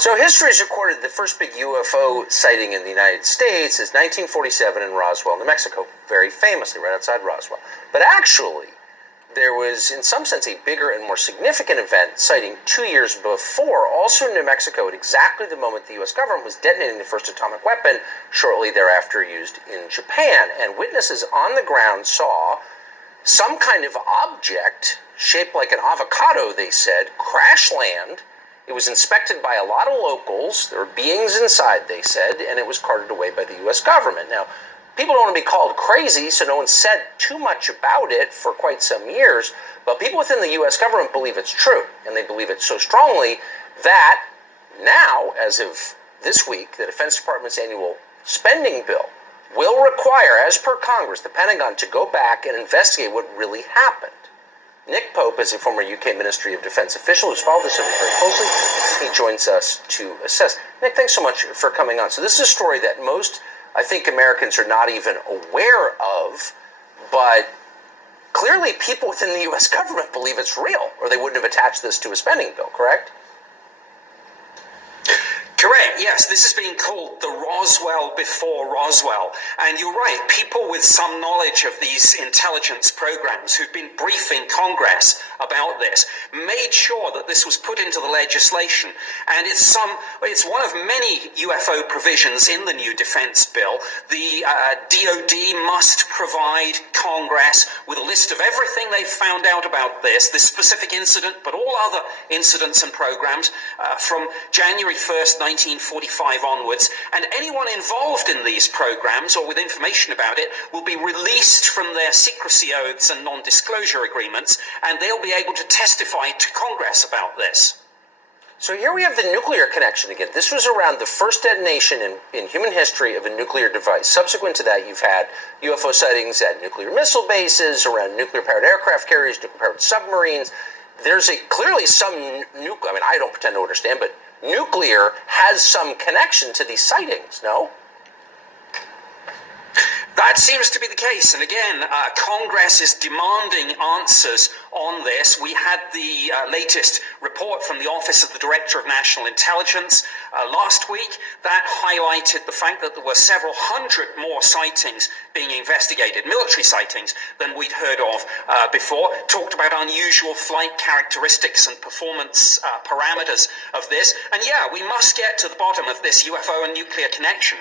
So history has recorded the first big UFO sighting in the United States is 1947 in Roswell, New Mexico, very famously right outside Roswell. But actually, there was, in some sense, a bigger and more significant event sighting 2 years before, also in New Mexico, at exactly the moment the U.S. government was detonating the first atomic weapon, shortly thereafter used in Japan. And witnesses on the ground saw some kind of object, shaped like an avocado, they said, crash land. It was inspected by a lot of locals. There were beings inside, they said, and it was carted away by the U.S. government. Now, people don't want to be called crazy, so no one said too much about it for quite some years, but people within the U.S. government believe it's true, and they believe it so strongly that now, as of this week, the Defense Department's annual spending bill will require, as per Congress, the Pentagon to go back and investigate what really happened. Nick Pope is a former UK Ministry of Defense official who's followed this subject very closely. He joins us to assess. Nick, thanks so much for coming on. So this is a story that most, I think, Americans are not even aware of, but clearly people within the U.S. government believe it's real, or they wouldn't have attached this to a spending bill, correct? Correct, yes. This is being called the Roswell before Roswell. And you're right, people with some knowledge of these intelligence programs who've been briefing Congress about this made sure that this was put into the legislation. And it's one of many UFO provisions in the new defense bill. The DoD must provide Congress with a list of everything they've found out about this specific incident, but all other incidents and programs from January 1st, 1945 onwards, and anyone involved in these programs or with information about it will be released from their secrecy oaths and non-disclosure agreements, and they'll be able to testify to Congress about this. So here we have the nuclear connection again. This was around the first detonation in human history of a nuclear device. Subsequent to that, you've had UFO sightings at nuclear missile bases, around nuclear-powered aircraft carriers, nuclear-powered submarines. There's clearly some nuclear, I mean, I don't pretend to understand, but nuclear has some connection to these sightings, no? That seems to be the case, and again, Congress is demanding answers on this. We had the latest report from the Office of the Director of National Intelligence last week that highlighted the fact that there were several hundred more sightings being investigated, military sightings, than we'd heard of before. Talked about unusual flight characteristics and performance parameters of this, and yeah, we must get to the bottom of this UFO and nuclear connection.